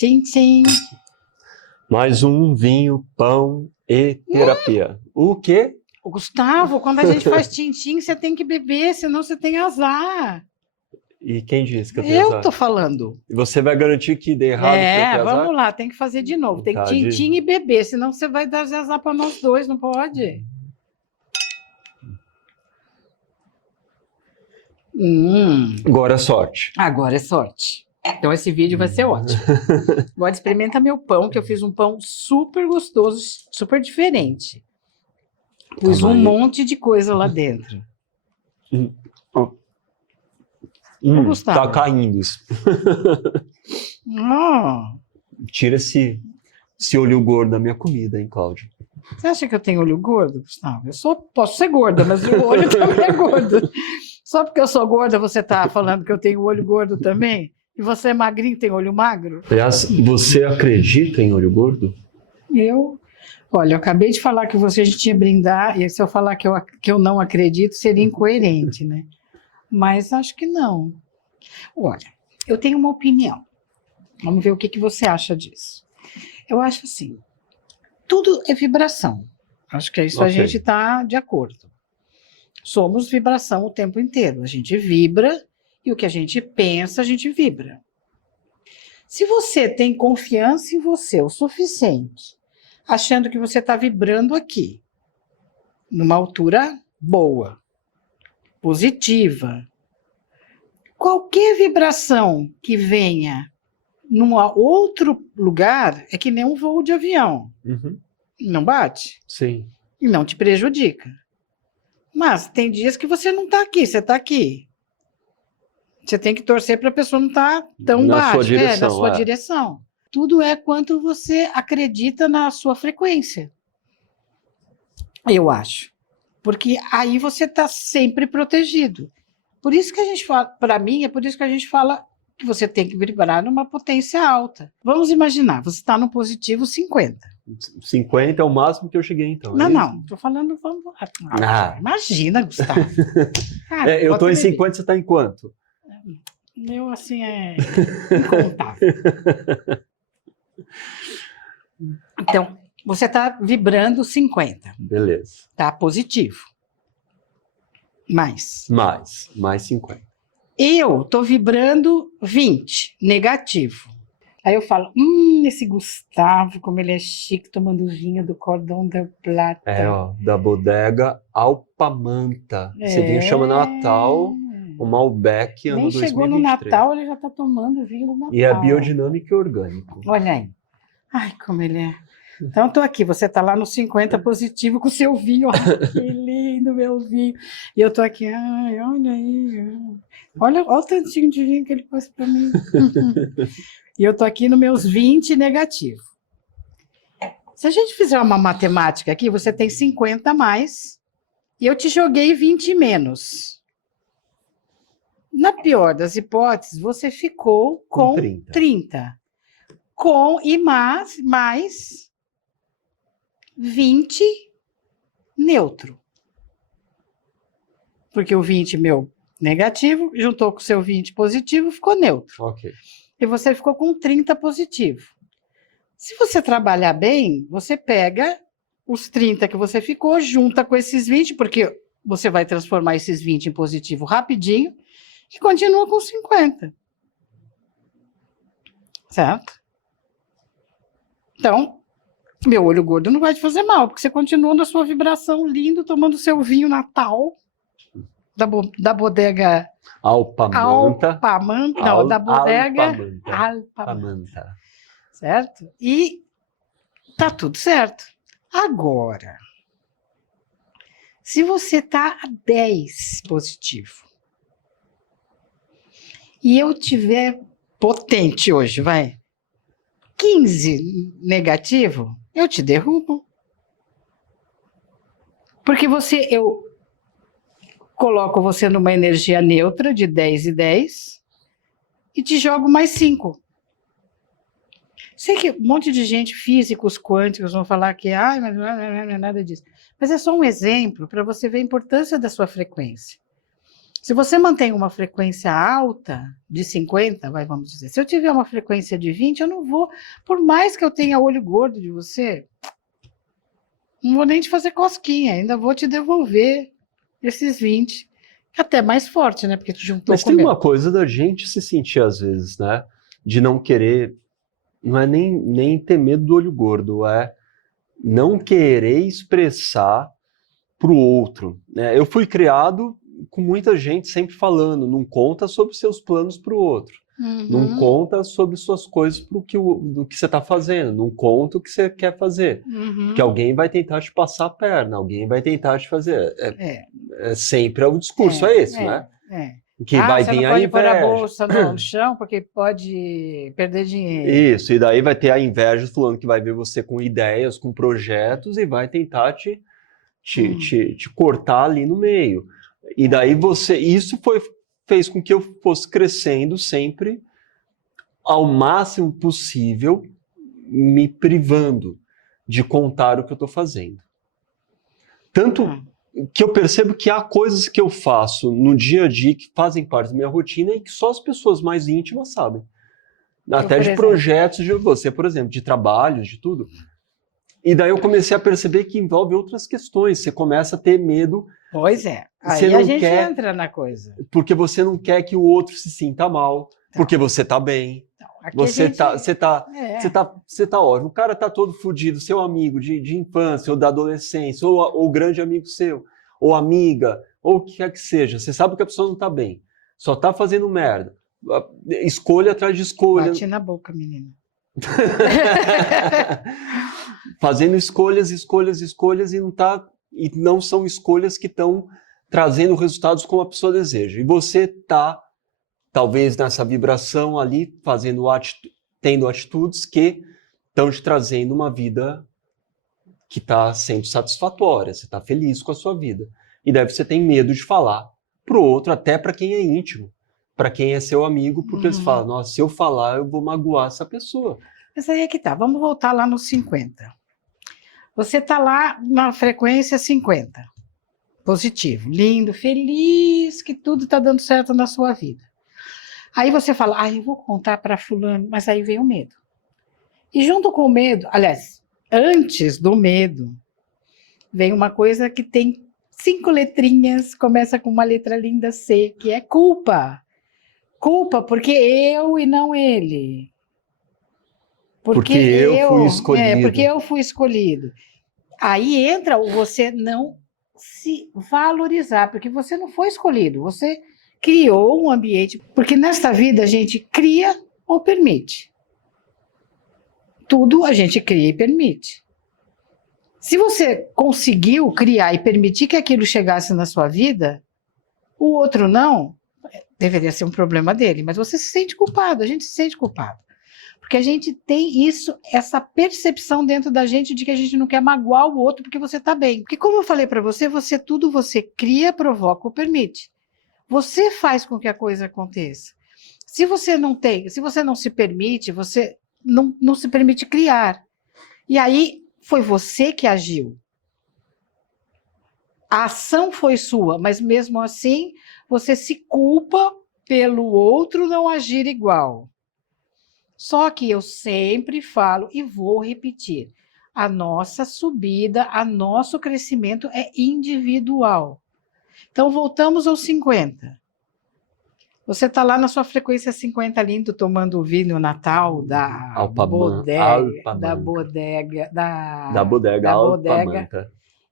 Tchim, tchim. Mais um vinho, pão e terapia. O quê? Gustavo, quando a gente faz tchim-tchim, você tem que beber, senão você tem azar. E quem disse que eu tenho azar? Eu tô falando. E você vai garantir que dê errado pra eu ter azar? Vamos lá, tem que fazer de novo. Tem que Tá, tchim-tchim e beber, senão você vai dar azar para nós dois, não pode. Agora é sorte. Agora é sorte. Então esse vídeo vai ser ótimo. Agora experimenta meu pão, que eu fiz um pão super gostoso, super diferente. Pus um monte de coisa lá dentro. Gustavo. Tá caindo isso. Tira esse olho gordo da minha comida, hein, Cláudio? Você acha que eu tenho olho gordo, Gustavo? Posso ser gorda, mas o olho também é gordo. Só porque eu sou gorda, você tá falando que eu tenho olho gordo também? E você é magrinho, tem olho magro? Aliás, você acredita em olho gordo? Olha, eu acabei de falar que a gente ia brindar, e se eu falar que eu não acredito, seria incoerente, né? Mas acho que não. Olha, eu tenho uma opinião. Vamos ver o que você acha disso. Eu acho assim, tudo é vibração. Acho que é isso. A gente está de acordo. Somos vibração o tempo inteiro. A gente vibra e o que a gente pensa, a gente vibra. Se você tem confiança em você o suficiente, achando que você está vibrando aqui, numa altura boa, positiva, qualquer vibração que venha num outro lugar é que nem um voo de avião. Não bate? Sim. E não te prejudica. Mas tem dias que você não está aqui, você está aqui. Você tem que torcer para a pessoa não estar tão baixa. Na sua direção. Tudo é quanto você acredita na sua frequência. Eu acho. Porque aí você está sempre protegido. Por isso que a gente fala, para mim, é por isso que a gente fala que você tem que vibrar numa potência alta. Vamos imaginar, você está no positivo 50. 50 é o máximo que eu cheguei, então. Não, estou falando... Imagina, Gustavo. Cara, eu estou em 50, você está em quanto? Meu, assim, é incontável. Então, você está vibrando 50. Beleza. Tá positivo. Mais 50. Eu tô vibrando 20, negativo. Aí eu falo, esse Gustavo, como ele é chique, tomando vinho do Cordão da Plata. Da bodega Alpamanta. Esse vinho chama Natal, o Malbec, ano 2023. Nem chegou no Natal, ele já tá tomando vinho do Natal. E é biodinâmico e orgânico. Olha aí. Ai, como ele é. Então, eu tô aqui, você tá lá no 50 positivo com o seu vinho. Olha que lindo, meu vinho. E eu tô aqui, ai, olha aí. Olha o tantinho de vinho que ele pôs para mim. E eu tô aqui nos meus 20 negativo. Se a gente fizer uma matemática aqui, você tem 50 a mais e eu te joguei 20 menos. Na pior das hipóteses, você ficou com 30. E mais 20 neutro. Porque o 20 meu negativo juntou com o seu 20 positivo, ficou neutro. Ok. E você ficou com 30 positivo. Se você trabalhar bem, você pega os 30 que você ficou, junta com esses 20, porque você vai transformar esses 20 em positivo rapidinho, e continua com 50. Certo? Então, meu olho gordo não vai te fazer mal, porque você continua na sua vibração lindo, tomando seu vinho Natal, da bodega Alpamanta. Não, da bodega Alpamanta. Certo? E tá tudo certo. Agora, se você tá a 10 positivo e eu tiver potente hoje, 15 negativo, eu te derrubo. Porque eu coloco você numa energia neutra de 10 e 10 e te jogo mais 5. Sei que um monte de gente, físicos quânticos, vão falar que mas não é nada disso. Mas é só um exemplo para você ver a importância da sua frequência. Se você mantém uma frequência alta, de 50, vamos dizer, se eu tiver uma frequência de 20, eu não vou, por mais que eu tenha olho gordo de você, não vou nem te fazer cosquinha, ainda vou te devolver esses 20. Até mais forte, né? Porque tu juntou Mas com tem o meu. uma coisa da gente se sentir, às vezes, né? De não querer, não é nem ter medo do olho gordo, é não querer expressar para o outro, né? Eu fui criado com muita gente sempre falando, não conta sobre seus planos para o outro. Não conta sobre suas coisas do que você está fazendo. Não conta o que você quer fazer. Porque alguém vai tentar te passar a perna, alguém vai tentar te fazer. Sempre o discurso é esse, né? Que vai você não vir a pode pôr a inveja. bolsa no chão porque pode perder dinheiro. Isso, e daí vai ter a inveja falando que vai ver você com ideias, com projetos e vai tentar te cortar ali no meio. E daí fez com que eu fosse crescendo sempre ao máximo possível, me privando de contar o que eu estou fazendo. Tanto que eu percebo que há coisas que eu faço no dia a dia que fazem parte da minha rotina e que só as pessoas mais íntimas sabem. Até de projetos de você, por exemplo, de trabalhos, de tudo. E daí eu comecei a perceber que envolve outras questões. Você começa a ter medo. Pois é. Aí a gente entra na coisa. Porque você não quer que o outro se sinta mal, porque você tá bem. Você tá ótimo. O cara tá todo fudido, seu amigo de infância ou da adolescência, ou grande amigo seu, ou amiga, ou o que quer que seja. Você sabe que a pessoa não tá bem. Só tá fazendo merda. Escolha atrás de escolha. Bati na boca, menina. Fazendo escolhas e não são escolhas que estão trazendo resultados como a pessoa deseja. E você está, talvez nessa vibração ali, tendo atitudes que estão te trazendo uma vida que está sendo satisfatória, você está feliz com a sua vida. E daí você tem medo de falar para o outro, até para quem é íntimo, para quem é seu amigo, porque você fala, nossa, se eu falar, eu vou magoar essa pessoa. Mas aí é que tá, vamos voltar lá nos 50. Você está lá na frequência 50. Positivo, lindo, feliz, que tudo está dando certo na sua vida. Aí você fala, eu vou contar para fulano, mas aí vem o medo. E junto com o medo, aliás, antes do medo, vem uma coisa que tem 5 letrinhas, começa com uma letra linda C, que é culpa. Culpa porque eu e não ele. Porque eu fui escolhido. Porque eu fui escolhido. Aí entra o você não se valorizar, porque você não foi escolhido, você criou um ambiente, porque nesta vida a gente cria ou permite. Tudo a gente cria e permite. Se você conseguiu criar e permitir que aquilo chegasse na sua vida, o outro não, deveria ser um problema dele, mas você se sente culpado, a gente se sente culpado. Porque a gente tem essa percepção dentro da gente de que a gente não quer magoar o outro porque você está bem. Porque como eu falei para você, tudo você cria, provoca ou permite. Você faz com que a coisa aconteça. Se você não se permite, você não se permite criar. E aí foi você que agiu. A ação foi sua, mas mesmo assim você se culpa pelo outro não agir igual. Só que eu sempre falo e vou repetir, a nossa subida, nosso crescimento é individual. Então, voltamos aos 50. Você está lá na sua frequência 50 lindo, tomando o vinho Natal da bodega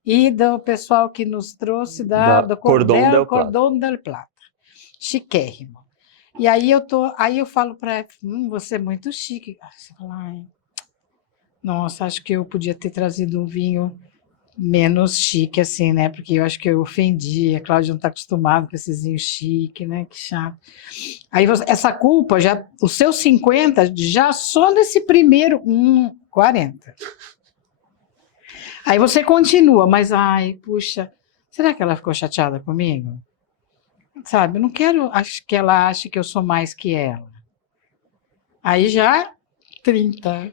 e do pessoal que nos trouxe do Cordão del Plata. Chiquérrimo. E aí eu falo para ela, você é muito chique. Você fala, nossa, acho que eu podia ter trazido um vinho menos chique, assim, né? Porque eu acho que eu ofendi, a Cláudia não está acostumada com esses vinhos chiques, né? Que chato. Aí essa culpa, os seus 50, já só nesse primeiro, 40. Aí você continua, mas, puxa, será que ela ficou chateada comigo? Sabe, eu não quero que ela ache que eu sou mais que ela. Aí já 30.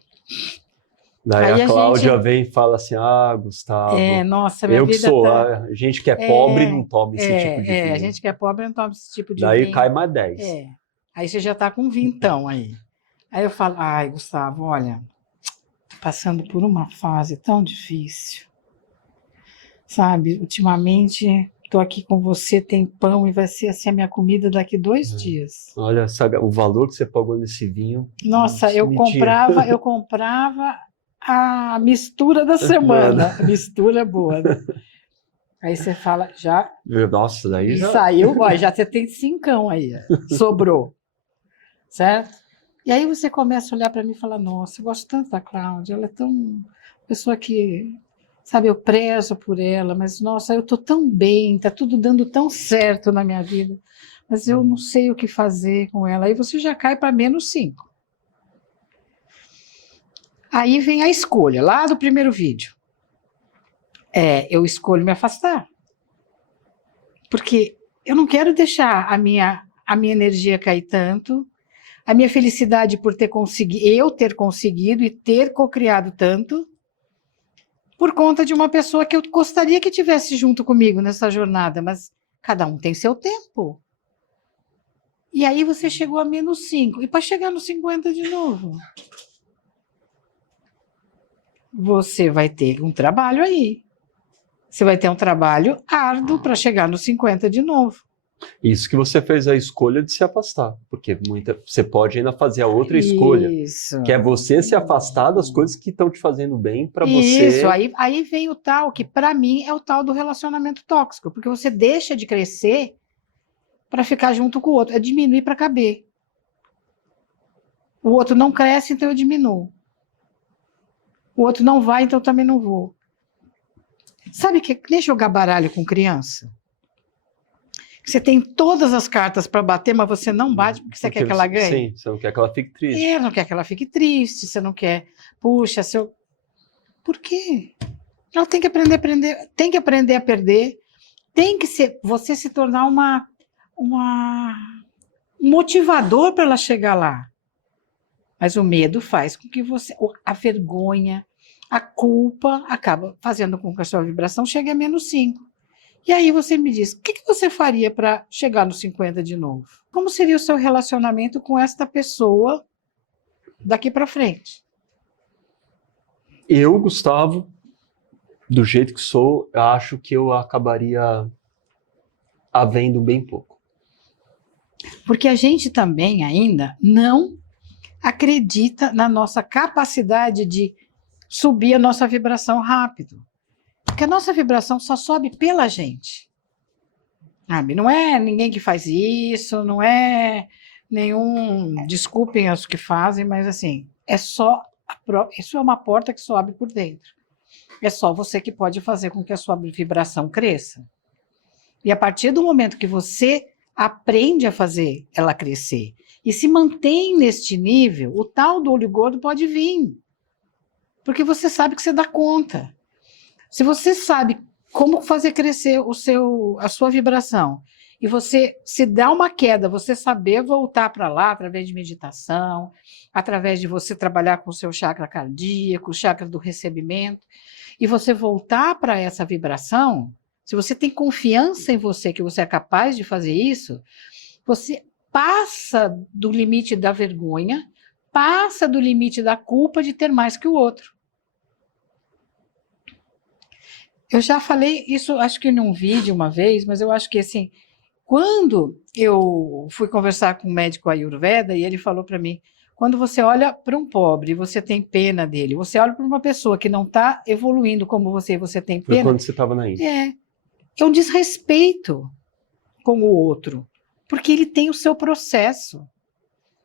Daí Aí a a Cláudia gente, vem e fala assim, Gustavo, nossa, minha eu que vida sou, tá, a gente que é pobre é, não toma esse tipo de a vinho. gente que é pobre não toma esse tipo de Daí cai vinho. mais 10. É, aí você já tá com vintão aí. Aí eu falo, ai, Gustavo, olha, tô passando por uma fase tão difícil, sabe? Ultimamente, tô aqui com você, tem pão e vai ser assim a minha comida daqui 2 dias. Olha, o valor que você pagou nesse vinho, Nossa, isso me tira. eu comprava a mistura da Mano, semana, a mistura boa, né? Aí você fala, já nossa, daí já. saiu, ó, já você tem cincão aí, sobrou, certo? E aí você começa a olhar para mim e falar, nossa, eu gosto tanto da Cláudia, ela é tão pessoa que, sabe, eu prezo por ela, mas nossa, eu tô tão bem, tá tudo dando tão certo na minha vida, mas eu não sei o que fazer com ela. Aí você já cai para -5. Aí vem a escolha, lá do primeiro vídeo. Eu escolho me afastar. Porque eu não quero deixar a minha energia cair tanto, a minha felicidade por eu ter conseguido e ter cocriado tanto, por conta de uma pessoa que eu gostaria que tivesse junto comigo nessa jornada, mas cada um tem seu tempo. E aí você chegou a -5. E para chegar no 50 de novo, você vai ter um trabalho aí. Você vai ter um trabalho árduo para chegar no 50 de novo. Isso que você fez a escolha de se afastar, porque você pode ainda fazer a outra escolha, Isso. que é você se afastar das coisas que estão te fazendo bem para Isso, você. aí vem o tal, que para mim é o tal do relacionamento tóxico, porque você deixa de crescer para ficar junto com o outro, é diminuir para caber. O outro não cresce, então eu diminuo. O outro não vai, então eu também não vou. Sabe que nem jogar baralho com criança? Você tem todas as cartas para bater, mas você não bate porque você quer que ela ganhe? Sim, você não quer que ela fique triste. Não quer que ela fique triste, você não quer. Puxa, seu. Por quê? Ela tem que tem que aprender a perder, tem que você se tornar um motivador para ela chegar lá. Mas o medo faz com que a vergonha, a culpa acaba fazendo com que a sua vibração chegue a -5. E aí você me diz, o que você faria para chegar no 50 de novo? Como seria o seu relacionamento com esta pessoa daqui para frente? Eu, Gustavo, do jeito que sou, acho que eu acabaria havendo bem pouco. Porque a gente também ainda não acredita na nossa capacidade de subir a nossa vibração rápido. Porque a nossa vibração só sobe pela gente. Sabe? Não é ninguém que faz isso, não é nenhum. Desculpem os que fazem, mas assim, é só. Isso é uma porta que só abre por dentro. É só você que pode fazer com que a sua vibração cresça. E a partir do momento que você aprende a fazer ela crescer e se mantém neste nível, o tal do olho gordo pode vir. Porque você sabe que você dá conta. Se você sabe como fazer crescer a sua vibração e você se dá uma queda, você saber voltar para lá através de meditação, através de você trabalhar com o seu chakra cardíaco, o chakra do recebimento, e você voltar para essa vibração, se você tem confiança em você que você é capaz de fazer isso, você passa do limite da vergonha, passa do limite da culpa de ter mais que o outro. Eu já falei isso, acho que num vídeo uma vez, mas eu acho que assim, quando eu fui conversar com um médico Ayurveda e ele falou para mim, quando você olha para um pobre, você tem pena dele, você olha para uma pessoa que não está evoluindo como você tem Foi pena, quando você estava na Índia. é um desrespeito com o outro, porque ele tem o seu processo.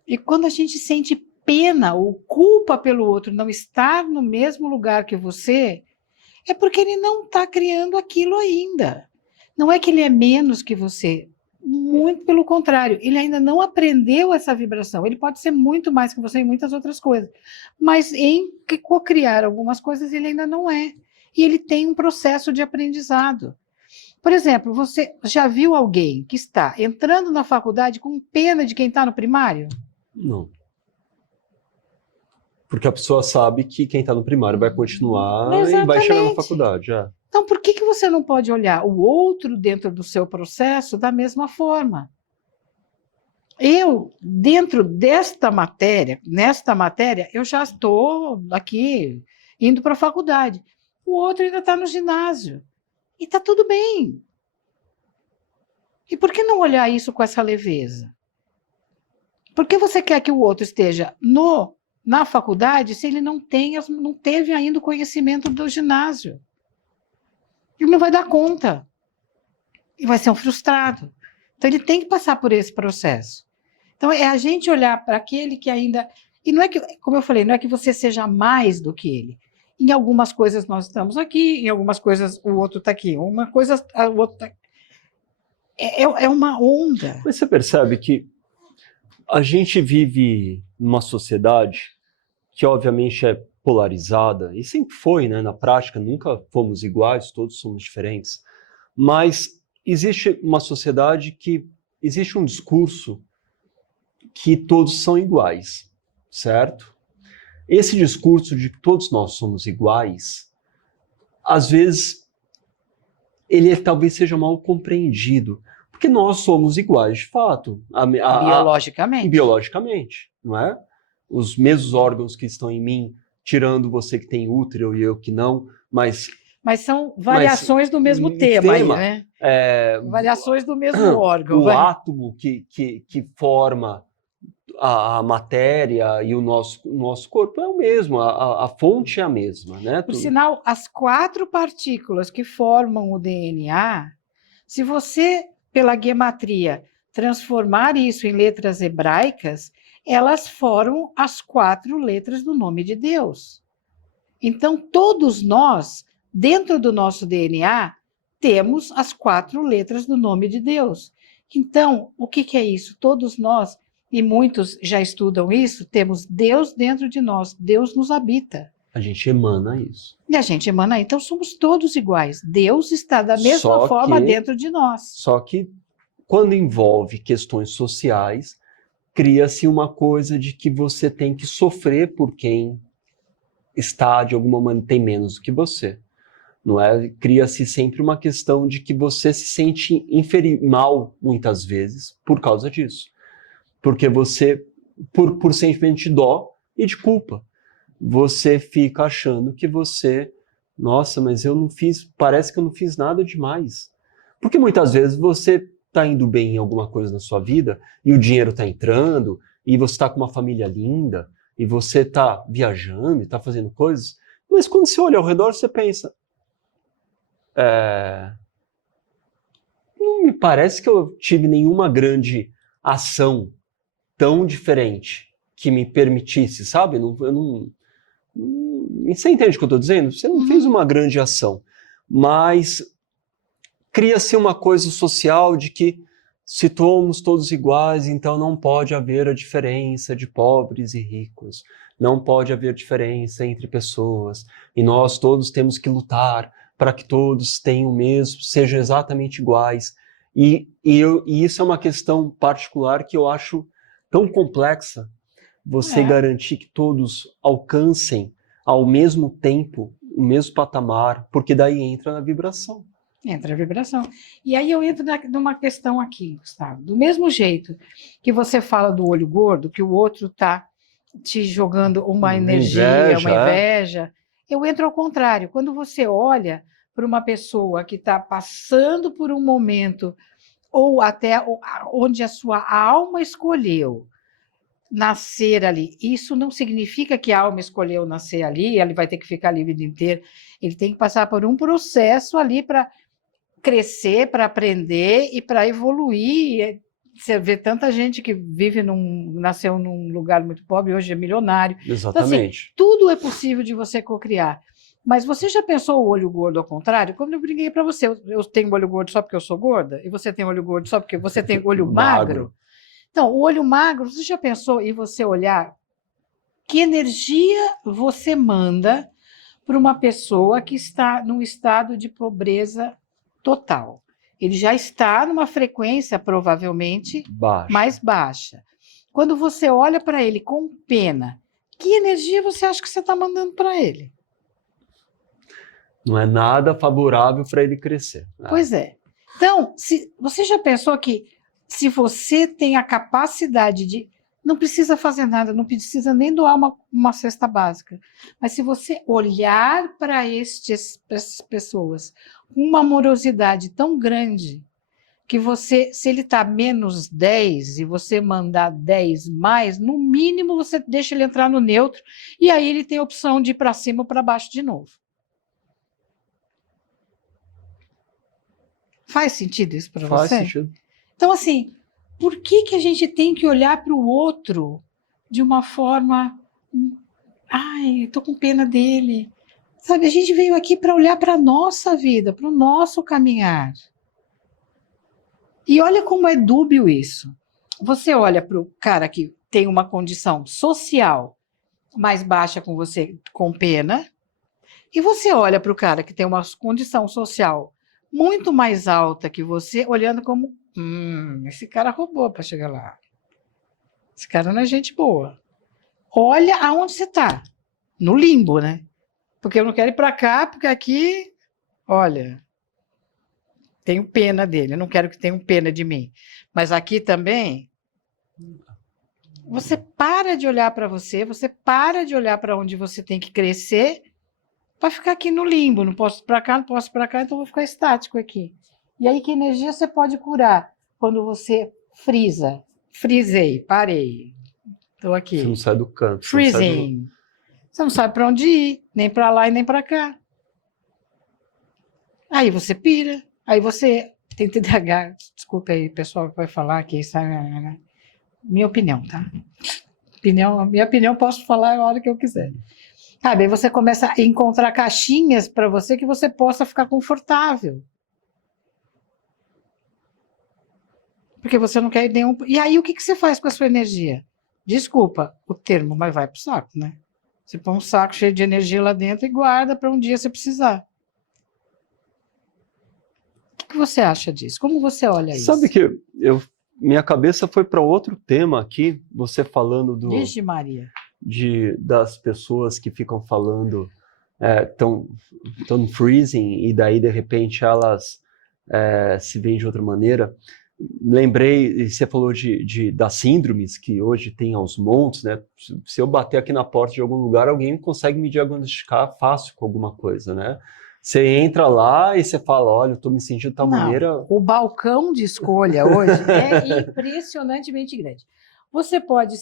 E quando a gente sente pena ou culpa pelo outro não estar no mesmo lugar que você, é porque ele não está criando aquilo ainda. Não é que ele é menos que você, muito pelo contrário, ele ainda não aprendeu essa vibração. Ele pode ser muito mais que você em muitas outras coisas, mas em cocriar algumas coisas ele ainda não é. E ele tem um processo de aprendizado. Por exemplo, você já viu alguém que está entrando na faculdade com pena de quem está no primário? Não. Porque a pessoa sabe que quem está no primário vai continuar e vai chegar na Exatamente. faculdade. É. Então, por que você não pode olhar o outro dentro do seu processo da mesma forma? Eu, dentro nesta matéria, eu já estou aqui indo para a faculdade. O outro ainda está no ginásio. E está tudo bem. E por que não olhar isso com essa leveza? Por que você quer que o outro esteja na faculdade se ele não teve ainda o conhecimento do ginásio? Ele não vai dar conta. E vai ser um frustrado. Então, ele tem que passar por esse processo. Então, é a gente olhar para aquele que ainda... E não é que, como eu falei, não é que você seja mais do que ele. Em algumas coisas nós estamos aqui, em algumas coisas o outro está aqui. Uma coisa, o outro está... É uma onda. Mas você percebe que a gente vive numa sociedade que obviamente é polarizada, e sempre foi, né? Na prática, nunca fomos iguais, todos somos diferentes. Mas existe uma sociedade que... Existe um discurso que todos são iguais, certo? Esse discurso de que todos nós somos iguais, às vezes, ele talvez seja mal compreendido, porque nós somos iguais de fato. Biologicamente, não é? Os mesmos órgãos que estão em mim, tirando você que tem útero e eu que não, mas são variações do mesmo tema aí, né? Variações do mesmo órgão. O átomo que forma a matéria e o nosso corpo é o mesmo, a fonte é a mesma, né? Por sinal, as 4 partículas que formam o DNA, se você, pela guimatria, transformar isso em letras hebraicas, elas formam as 4 letras do nome de Deus. Então, todos nós, dentro do nosso DNA, temos as 4 letras do nome de Deus. Então, o que é isso? Todos nós, e muitos já estudam isso, temos Deus dentro de nós, Deus nos habita. A gente emana isso. E a gente emana, então somos todos iguais. Deus está da mesma forma dentro de nós. Só que, quando envolve questões sociais, cria-se uma coisa de que você tem que sofrer por quem está, de alguma maneira, tem menos do que você. Não é? Cria-se sempre uma questão de que você se sente mal, muitas vezes, por causa disso. Porque você, por sentimento de dó e de culpa, você fica achando que você, nossa, mas eu não fiz, parece que eu não fiz nada demais. Porque muitas vezes você está indo bem em alguma coisa na sua vida, e o dinheiro está entrando, e você está com uma família linda, e você está viajando, e está fazendo coisas, mas quando você olha ao redor, você pensa, não me parece que eu tive nenhuma grande ação tão diferente que me permitisse, sabe? Você entende o que eu estou dizendo? Você não fez uma grande ação, mas cria-se uma coisa social de que se somos todos iguais, então não pode haver a diferença de pobres e ricos, não pode haver diferença entre pessoas, e nós todos temos que lutar para que todos tenham o mesmo, sejam exatamente iguais. E isso é uma questão particular que eu acho tão complexa, você garantir que todos alcancem ao mesmo tempo o mesmo patamar, porque daí entra na vibração. Entra a vibração. E aí eu entro numa questão aqui, Gustavo. Do mesmo jeito que você fala do olho gordo, que o outro está te jogando uma energia, uma inveja, eu entro ao contrário. Quando você olha para uma pessoa que está passando por um momento, ou até onde a sua alma escolheu nascer ali, isso não significa que a alma escolheu nascer ali, ele vai ter que ficar ali a vida inteira, ele tem que passar por um processo ali para crescer, para aprender e para evoluir. Você vê tanta gente que nasceu num lugar muito pobre, hoje é milionário. Exatamente. Então, assim, tudo é possível de você cocriar. Mas você já pensou o olho gordo ao contrário? Como eu brinquei para você, eu tenho olho gordo só porque eu sou gorda? E você tem olho gordo só porque você tem olho magro? Então, o olho magro, você já pensou em você olhar que energia você manda para uma pessoa que está num estado de pobreza total? Ele já está numa frequência provavelmente mais baixa. Quando você olha para ele com pena, Que energia você acha que você está mandando para ele? Não é nada favorável para ele crescer. Pois é. Então, você já pensou que se você tem a capacidade de... Não precisa fazer nada, não precisa nem doar uma cesta básica. Mas se você olhar para essas pessoas com uma amorosidade tão grande, que você, se ele está menos 10 e você mandar 10 mais, no mínimo você deixa ele entrar no neutro, e aí ele tem a opção de ir para cima ou para baixo de novo. Faz sentido isso para você? Faz sentido. Então, assim, por que a gente tem que olhar para o outro de uma forma... Ai, estou com pena dele. Sabe, a gente veio aqui para olhar para a nossa vida, para o nosso caminhar. E olha como é dúbio isso. Você olha para o cara que tem uma condição social mais baixa com você, com pena, e você olha para o cara que tem uma condição social muito mais alta que você, olhando como, esse cara roubou para chegar lá. Esse cara não é gente boa. Olha aonde você está, no limbo, né? Porque eu não quero ir para cá, porque aqui, olha, tenho pena dele, eu não quero que tenham pena de mim. Mas aqui também, você para de olhar para você para de olhar para onde você tem que crescer, para ficar aqui no limbo, não posso ir para cá, não posso ir para cá, então vou ficar estático aqui. E aí que energia você pode curar? Quando você frisa. Frisei, parei. Estou aqui. Você não sai do canto. Freezing. Você não sabe para onde ir, nem para lá e nem para cá. Aí você pira, aí você tem TDAH. Desculpa aí, pessoal que vai falar que isso é minha opinião, tá? Minha opinião posso falar a hora que eu quiser. Sabe, aí você começa a encontrar caixinhas para você que você possa ficar confortável. Porque você não quer nenhum... E aí o que você faz com a sua energia? Desculpa o termo, mas vai pro saco, né? Você põe um saco cheio de energia lá dentro e guarda para um dia você precisar. O que você acha disso? Como você olha isso? Sabe que minha cabeça foi para outro tema aqui, você falando Vixe, Maria. Das pessoas que ficam falando, estão freezing, e daí de repente elas se veem de outra maneira. Lembrei, você falou das síndromes que hoje tem aos montes, né? Se eu bater aqui na porta de algum lugar, alguém consegue me diagnosticar fácil com alguma coisa, né? Você entra lá e você fala, olha, eu estou me sentindo de tal maneira... O balcão de escolha hoje é impressionantemente grande. Você pode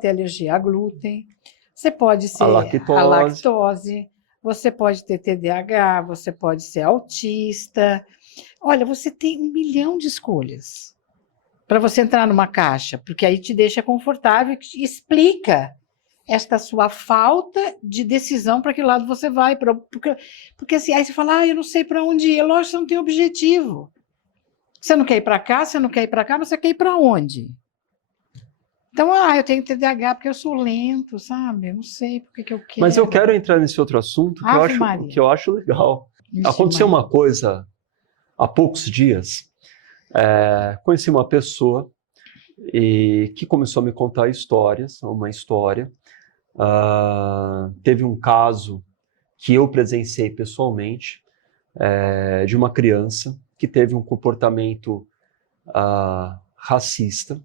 ter alergia a glúten, você pode ser a lactose, você pode ter TDAH, você pode ser autista. Olha, você tem 1 milhão de escolhas para você entrar numa caixa, porque aí te deixa confortável e explica esta sua falta de decisão para que lado você vai. Porque assim, aí você fala, eu não sei para onde ir. Lógico, você não tem objetivo. Você não quer ir para cá, você não quer ir para cá, mas você quer ir para onde? Então, eu tenho TDAH porque eu sou lento, sabe? Eu não sei porque que eu quero. Mas eu quero entrar nesse outro assunto que eu acho legal. Aconteceu uma coisa há poucos dias. Conheci uma pessoa que começou a me contar uma história. Teve um caso que eu presenciei pessoalmente, de uma criança que teve um comportamento racista,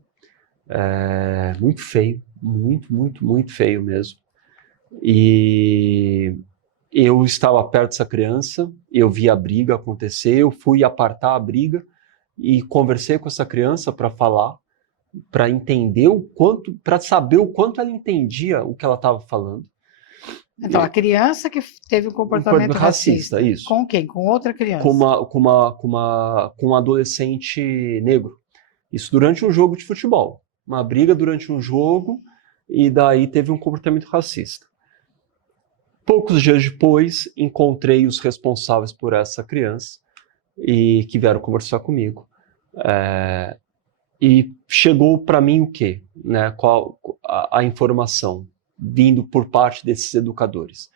muito feio, muito feio mesmo. E eu estava perto dessa criança, eu vi a briga acontecer, eu fui apartar a briga e conversei com essa criança para falar, para entender para saber o quanto ela entendia o que ela estava falando. Então, a criança que teve um comportamento racista. Isso. Com quem? Com outra criança? Com um adolescente negro. Isso durante um jogo de futebol. Uma briga durante um jogo, e daí teve um comportamento racista. Poucos dias depois, encontrei os responsáveis por essa criança e que vieram conversar comigo. E chegou para mim o quê? Né? Qual a informação vindo por parte desses educadores?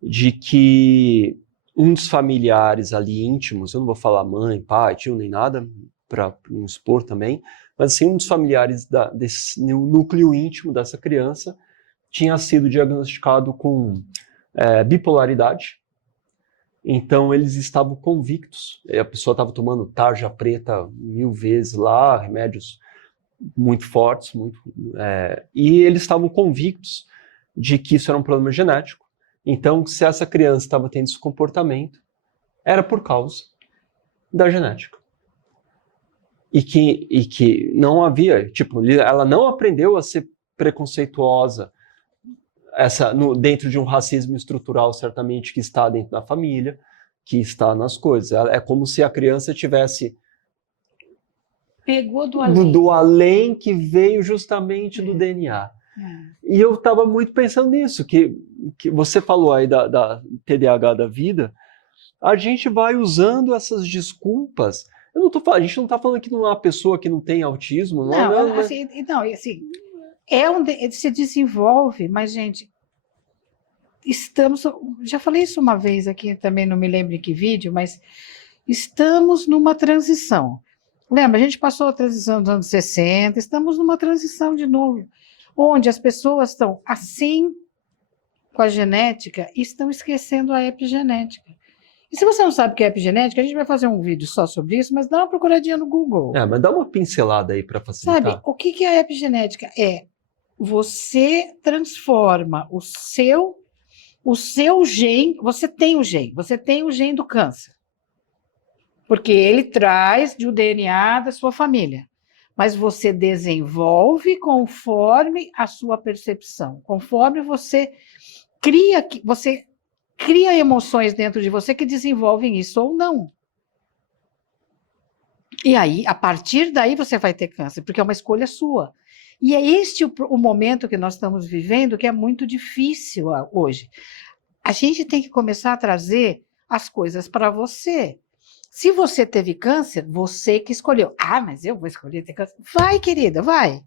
De que um dos familiares ali íntimos, eu não vou falar mãe, pai, tio, nem nada, para não expor também, mas assim, um dos familiares desse núcleo íntimo dessa criança tinha sido diagnosticado com bipolaridade. Então, eles estavam convictos. A pessoa estava tomando tarja preta 1000 vezes lá, remédios muito fortes, e eles estavam convictos de que isso era um problema genético. Então, se essa criança estava tendo esse comportamento, era por causa da genética. E que não havia, tipo, ela não aprendeu a ser preconceituosa dentro de um racismo estrutural, certamente, que está dentro da família, que está nas coisas. É como se a criança tivesse... Pegou do além. Do além que veio justamente do DNA. E eu estava muito pensando nisso, que você falou aí da TDAH da vida, a gente vai usando essas desculpas. A gente não está falando que não há uma pessoa que não tem autismo. Se desenvolve, mas, gente, já falei isso uma vez aqui, também não me lembro em que vídeo, mas estamos numa transição. Lembra, a gente passou a transição dos anos 60, estamos numa transição de novo, onde as pessoas estão assim com a genética e estão esquecendo a epigenética. E se você não sabe o que é epigenética, a gente vai fazer um vídeo só sobre isso, mas dá uma procuradinha no Google. Mas dá uma pincelada aí para facilitar. Sabe, o que é a epigenética? Você transforma o seu gene, você tem o gene do câncer. Porque ele traz do DNA da sua família. Mas você desenvolve conforme a sua percepção, conforme você cria emoções dentro de você que desenvolvem isso ou não. E aí, a partir daí, você vai ter câncer, porque é uma escolha sua. E é este o momento que nós estamos vivendo, que é muito difícil hoje. A gente tem que começar a trazer as coisas para você. Se você teve câncer, você que escolheu. Mas eu vou escolher ter câncer. Vai, querida, vai.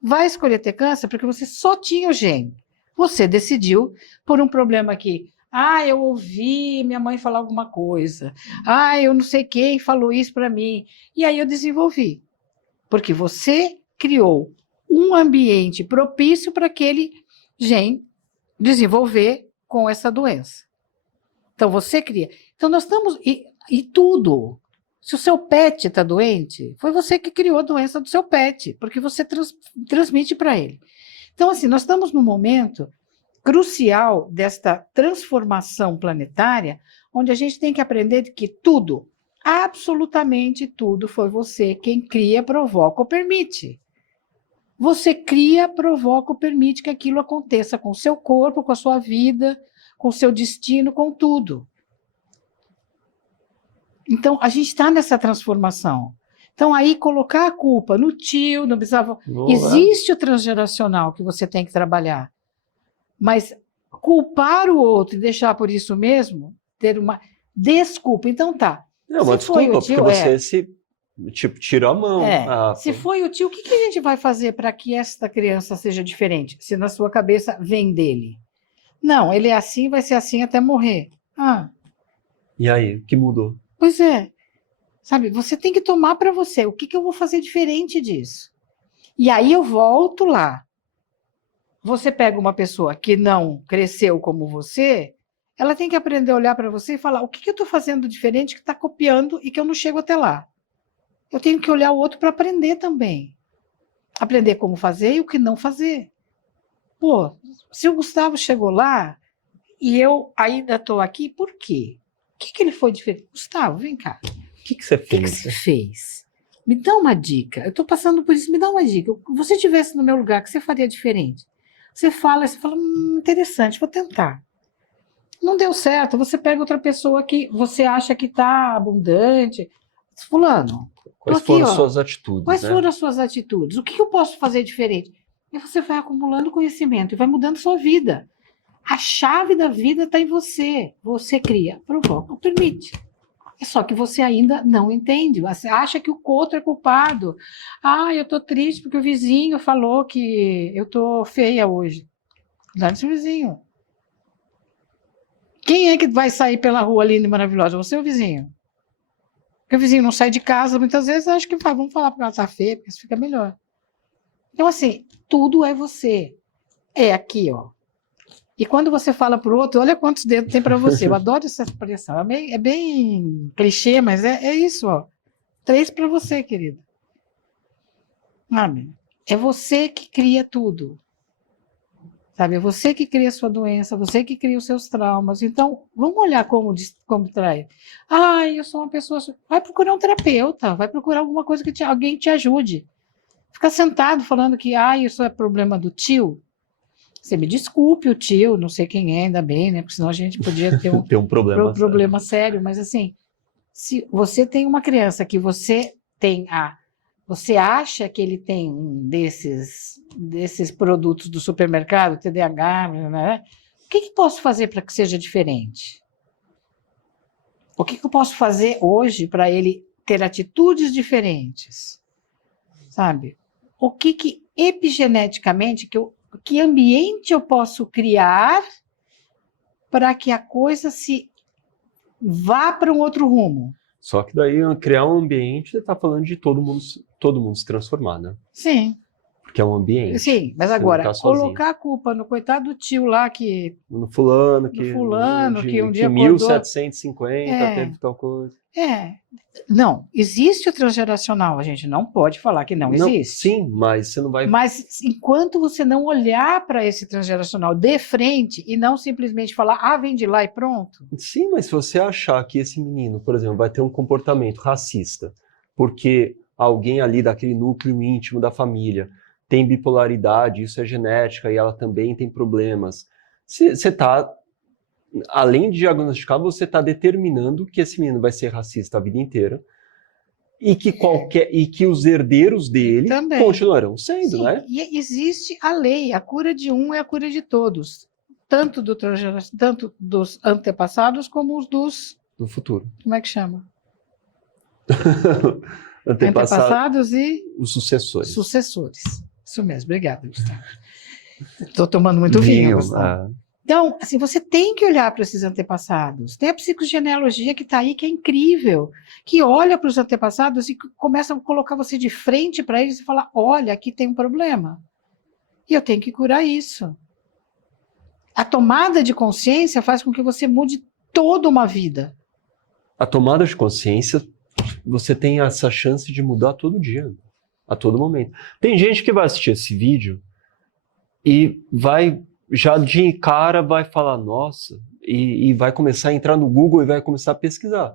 Vai escolher ter câncer porque você só tinha o gene. Você decidiu por um problema que... eu ouvi minha mãe falar alguma coisa. Eu não sei quem falou isso para mim. E aí eu desenvolvi. Porque você criou um ambiente propício para aquele gene desenvolver com essa doença. Então, você cria. Então, nós estamos... E tudo. Se o seu pet está doente, foi você que criou a doença do seu pet, porque você transmite para ele. Então, assim, nós estamos num momento crucial desta transformação planetária, onde a gente tem que aprender que tudo, absolutamente tudo, foi você quem cria, provoca ou permite. Você cria, provoca ou permite que aquilo aconteça com o seu corpo, com a sua vida, com o seu destino, com tudo. Então, a gente está nessa transformação. Então, aí, colocar a culpa no tio, no bisavô... Existe o transgeracional que você tem que trabalhar. Mas culpar o outro e deixar por isso mesmo, ter uma desculpa. Então, tá. É uma desculpa, porque você tirou a mão. Se foi o tio, o que a gente vai fazer para que esta criança seja diferente? Se na sua cabeça vem dele. Não, ele é assim, vai ser assim até morrer. E aí, o que mudou? Pois é. Sabe, você tem que tomar para você. O que eu vou fazer diferente disso? E aí eu volto lá. Você pega uma pessoa que não cresceu como você, ela tem que aprender a olhar para você e falar, o que eu estou fazendo diferente que está copiando e que eu não chego até lá? Eu tenho que olhar o outro para aprender também. Aprender como fazer e o que não fazer. Se o Gustavo chegou lá e eu ainda estou aqui, por quê? O que ele foi diferente? Gustavo, vem cá. O que você fez? O que você fez? Me dá uma dica. Eu estou passando por isso, me dá uma dica. Se você estivesse no meu lugar, o que você faria diferente? Você fala, interessante, vou tentar. Não deu certo, você pega outra pessoa que você acha que está abundante. Fulano, quais foram suas atitudes? Quais foram as suas atitudes? O que eu posso fazer diferente? E você vai acumulando conhecimento e vai mudando sua vida. A chave da vida está em você. Você cria, provoca ou permite. É só que você ainda não entende. Você acha que o outro é culpado. Eu estou triste porque o vizinho falou que eu estou feia hoje. Dá-se o vizinho. Quem é que vai sair pela rua linda e maravilhosa? Você ou o vizinho? Porque o vizinho não sai de casa, muitas vezes acho que vamos falar porque ela está feia, porque isso fica melhor. Então, assim, tudo é você. é aqui, ó. E quando você fala para o outro, olha quantos dedos tem para você. Eu adoro essa expressão. É bem clichê, mas é isso, ó. 3 para você, querido. Sabe? É você que cria tudo. Sabe? É você que cria a sua doença, você que cria os seus traumas. Então, vamos olhar como trai. Eu sou uma pessoa... Vai procurar um terapeuta, vai procurar alguma coisa que alguém te ajude. Ficar sentado falando que isso é problema do tio. Você me desculpe, o tio, não sei quem é, ainda bem, né? Porque senão a gente podia ter Tem um problema sério. Mas assim, se você tem uma criança que você acha que ele tem um desses produtos do supermercado, TDAH, né? O que posso fazer para que seja diferente? O que eu posso fazer hoje para ele ter atitudes diferentes? Sabe? O que epigeneticamente, que ambiente eu posso criar para que a coisa se vá para um outro rumo? Só que daí, criar um ambiente, você está falando de todo mundo se transformar, né? Sim. Porque é um ambiente. Sim, mas você agora, não tá colocar a culpa no coitado do tio lá que... No fulano, que um dia que acordou... 1750 teve tal coisa. Não, existe o transgeracional, a gente não pode falar que não existe. Sim, mas você não vai... Mas enquanto você não olhar para esse transgeracional de frente e não simplesmente falar, vem de lá e pronto. Sim, mas se você achar que esse menino, por exemplo, vai ter um comportamento racista, porque alguém ali daquele núcleo íntimo da família tem bipolaridade, isso é genética e ela também tem problemas, você está... Além de diagnosticar, você está determinando que esse menino vai ser racista a vida inteira e que os herdeiros dele também continuarão sendo, sim, né? E existe a lei, a cura de um é a cura de todos, tanto dos antepassados como os do futuro. Como é que chama? Antepassados e os sucessores. Sucessores. Isso mesmo, obrigada, Gustavo. Estou tomando muito vinho, Gustavo. Então, assim, você tem que olhar para esses antepassados. Tem a psicogenealogia que está aí, que é incrível, que olha para os antepassados e começa a colocar você de frente para eles e falar, olha, aqui tem um problema. E eu tenho que curar isso. A tomada de consciência faz com que você mude toda uma vida. A tomada de consciência, você tem essa chance de mudar todo dia, a todo momento. Tem gente que vai assistir esse vídeo e vai... já de cara vai falar, nossa, e vai começar a entrar no Google e vai começar a pesquisar.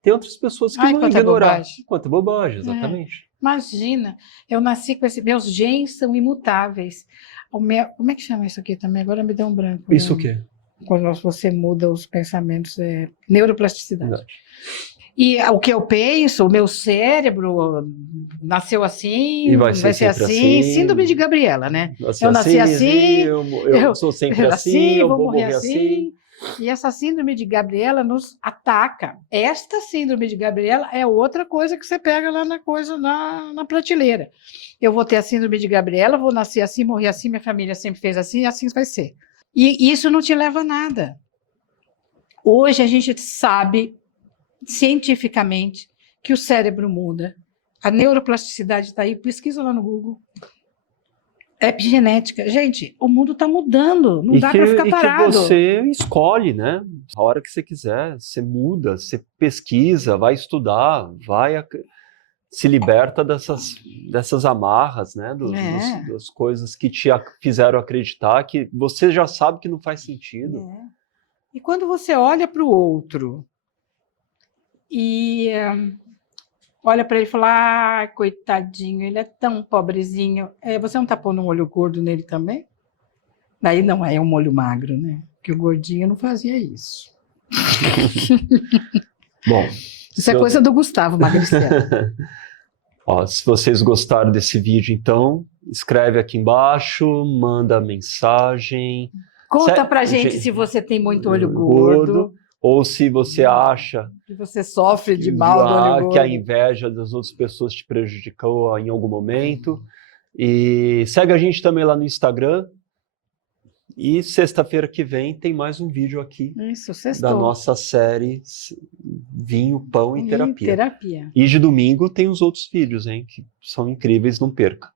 Tem outras pessoas que vão ignorar. Quanta bobagem, exatamente. Imagina, eu nasci com meus genes são imutáveis. Como é que chama isso aqui também? Agora me deu um branco. Isso o quê? Quando você muda os pensamentos, neuroplasticidade. E o que eu penso, o meu cérebro nasceu assim, e vai ser assim. Síndrome de Gabriela, né? Eu nasci assim, eu sou sempre assim, eu vou morrer assim. E essa síndrome de Gabriela nos ataca. Esta síndrome de Gabriela é outra coisa que você pega lá na prateleira. Eu vou ter a síndrome de Gabriela, vou nascer assim, morrer assim, minha família sempre fez assim, e assim vai ser. E isso não te leva a nada. Hoje a gente sabe cientificamente que o cérebro muda, a neuroplasticidade está aí, pesquisa lá no Google, epigenética. Gente, o mundo está mudando, não dá para ficar parado. E que você escolhe, né? A hora que você quiser, você muda, você pesquisa, vai estudar, se liberta dessas amarras, né? Das coisas que te fizeram acreditar que você já sabe que não faz sentido. E quando você olha para o outro e olha para ele e fala, coitadinho, ele é tão pobrezinho. Você não está pondo um olho gordo nele também? Daí não é um olho magro, né? Porque o gordinho não fazia isso. Bom, isso é coisa do Gustavo Magriciano. Se vocês gostaram desse vídeo, então, escreve aqui embaixo, manda mensagem. Conta pra gente se você tem muito olho gordo. Ou se você acha que você sofre de mal do olho gordo. Que a inveja das outras pessoas te prejudicou em algum momento. E segue a gente também lá no Instagram. E sexta-feira que vem tem mais um vídeo aqui da nossa série Vinho, Pão e Terapia. E de domingo tem os outros vídeos, hein, que são incríveis, não perca.